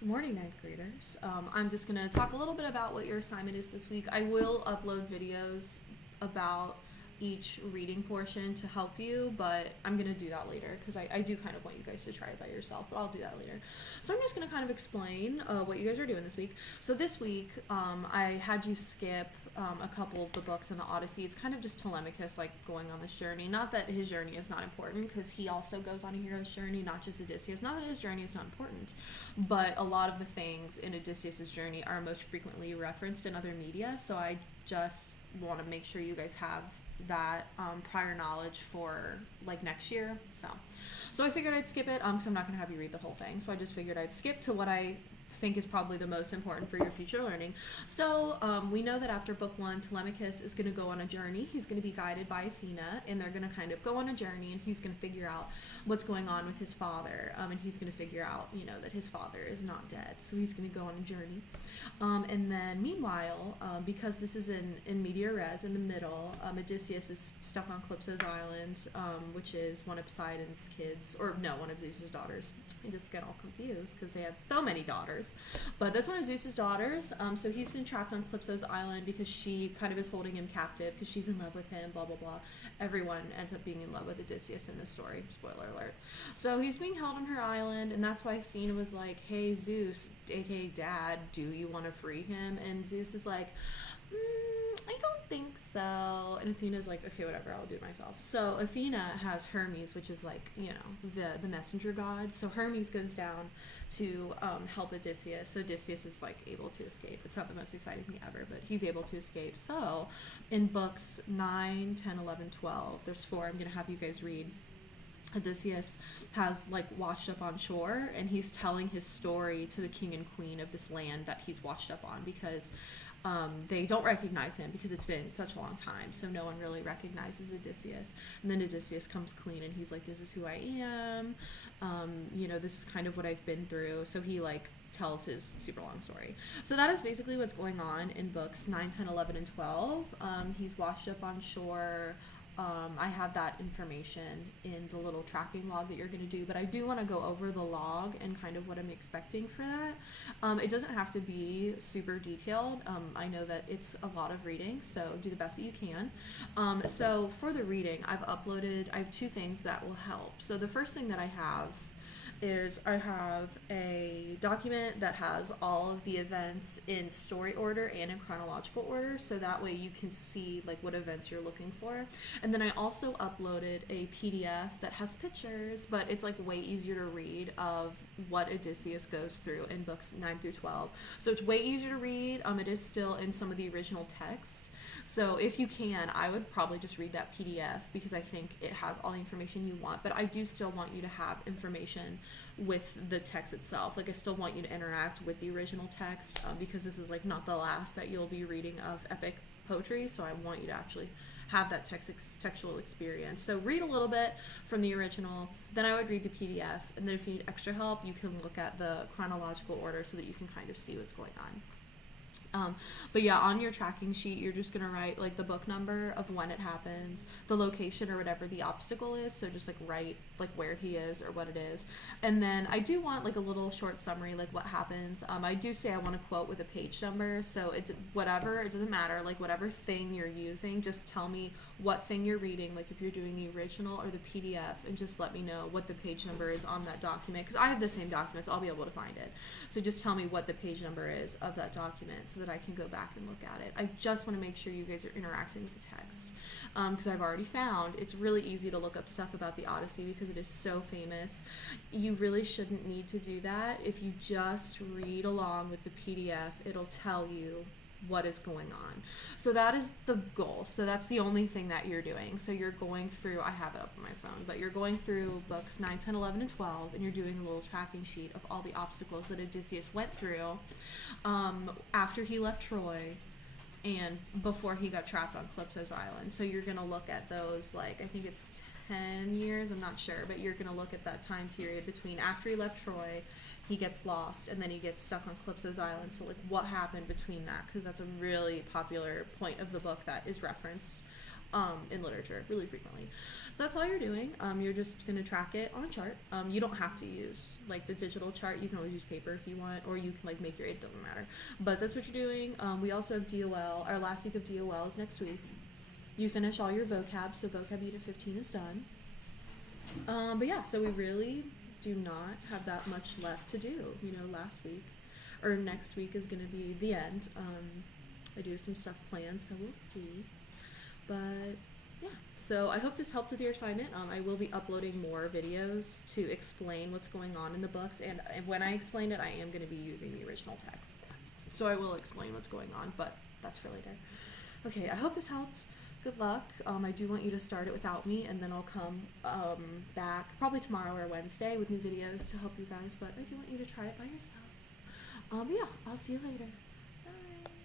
Good morning, ninth graders. I'm just going to talk a little bit about what your assignment is this week. I will upload videos about each reading portion to help you, but I'm going to do that later because I do kind of want you guys to try it by yourself, but I'll do that later. So I'm just going to kind of explain what you guys are doing this week. So this week, I had you skip a couple of the books in the Odyssey. It's kind of just Telemachus, like, going on this journey. Not that his journey is not important, because he also goes on a hero's journey, not just Odysseus. Not that his journey is not important, but a lot of the things in Odysseus's journey are most frequently referenced in other media, so I just want to make sure you guys have that prior knowledge for, like, next year. So I figured I'd skip it, because I'm not going to have you read the whole thing, so I just figured I'd skip to what I think is probably the most important for your future learning. So we know that after book one, Telemachus is going to go on a journey. He's going to be guided by Athena, and they're going to kind of go on a journey, and he's going to figure out what's going on with his father, and he's going to figure out, that his father is not dead. So he's going to go on a journey. And then meanwhile, because this is in media res, in the middle, Odysseus is stuck on Calypso's island, which is one of Poseidon's kids, or no, one of Zeus's daughters. I just get all confused because they have so many daughters. But that's one of Zeus's daughters. So he's been trapped on Calypso's island because she kind of is holding him captive because she's in love with him, blah, blah, blah. Everyone ends up being in love with Odysseus in this story. Spoiler alert. So he's being held on her island, and that's why Athena was like, hey, Zeus, aka Dad, do you want to free him? And Zeus is like, I don't think so. And Athena's like, okay, whatever, I'll do it myself. So Athena has Hermes, which is like, the messenger god. So Hermes goes down to help Odysseus. So Odysseus is like able to escape. It's not the most exciting thing ever, but he's able to escape. So in books 9, 10, 11, 12, there's 4 I'm going to have you guys read. Odysseus has like washed up on shore, and he's telling his story to the king and queen of this land that he's washed up on, because they don't recognize him because it's been such a long time, so no one really recognizes Odysseus. And then Odysseus comes clean, and he's like, this is who I am, this is kind of what I've been through. So he like tells his super long story. So that is basically what's going on in books 9, 10, 11, and 12. He's washed up on shore. I have that information in the little tracking log that you're going to do, but I do want to go over the log and kind of what I'm expecting for that. It doesn't have to be super detailed. I know that it's a lot of reading, so do the best that you can. So for the reading, I have 2 things that will help. So the first thing that I have is I have a document that has all of the events in story order and in chronological order, so that way you can see like what events you're looking for. And then I also uploaded a PDF that has pictures, but it's like way easier to read, of what Odysseus goes through in books 9 through 12. So it's way easier to read. It is still in some of the original text. So if you can, I would probably just read that PDF, because I think it has all the information you want, but I do still want you to have information with the text itself. Like, I still want you to interact with the original text, because this is like not the last that you'll be reading of epic poetry, so I want you to actually have that textual experience. So read a little bit from the original, then I would read the PDF, and then if you need extra help, you can look at the chronological order so that you can kind of see what's going on. But yeah, on your tracking sheet, you're just going to write like the book number of when it happens, the location or whatever the obstacle is. So just like write like where he is or what it is. And then I do want like a little short summary, like what happens. I do say I want to quote with a page number. So it's whatever, it doesn't matter, like whatever thing you're using, just tell me what thing you're reading, like if you're doing the original or the PDF, and just let me know what the page number is on that document, because I have the same documents, I'll be able to find it. So just tell me what the page number is of that document so that I can go back and look at it. I just want to make sure you guys are interacting with the text, because I've already found it's really easy to look up stuff about the Odyssey because it is so famous. You really shouldn't need to do that. If you just read along with the PDF, it'll tell you what is going on. So that is the goal. So that's the only thing that you're doing. So you're going through, I have it up on my phone, but you're going through books 9, 10, 11, and 12, and you're doing a little tracking sheet of all the obstacles that Odysseus went through after he left Troy and before he got trapped on Calypso's island. So you're going to look at those, like, I think it's 10 years, I'm not sure, but you're going to look at that time period between after he left Troy, he gets lost, and then he gets stuck on Calypso's island. So like what happened between that, because that's a really popular point of the book that is referenced in literature really frequently. So that's all you're doing. You're just going to track it on a chart. You don't have to use like the digital chart. You can always use paper if you want, or you can like make it doesn't matter. But that's what you're doing. We also have DOL. Our last week of DOL is next week. You finish all your vocab, so vocab unit 15 is done. But yeah, so we really do not have that much left to do. You know, last week or next week is going to be the end. I do have some stuff planned, so we'll see. But yeah, so I hope this helped with your assignment. I will be uploading more videos to explain what's going on in the books, and when I explain it, I am going to be using the original text. So I will explain what's going on, but that's for later. Okay, I hope this helped. Good luck. I do want you to start it without me, and then I'll come back probably tomorrow or Wednesday with new videos to help you guys, but I do want you to try it by yourself. Yeah, I'll see you later.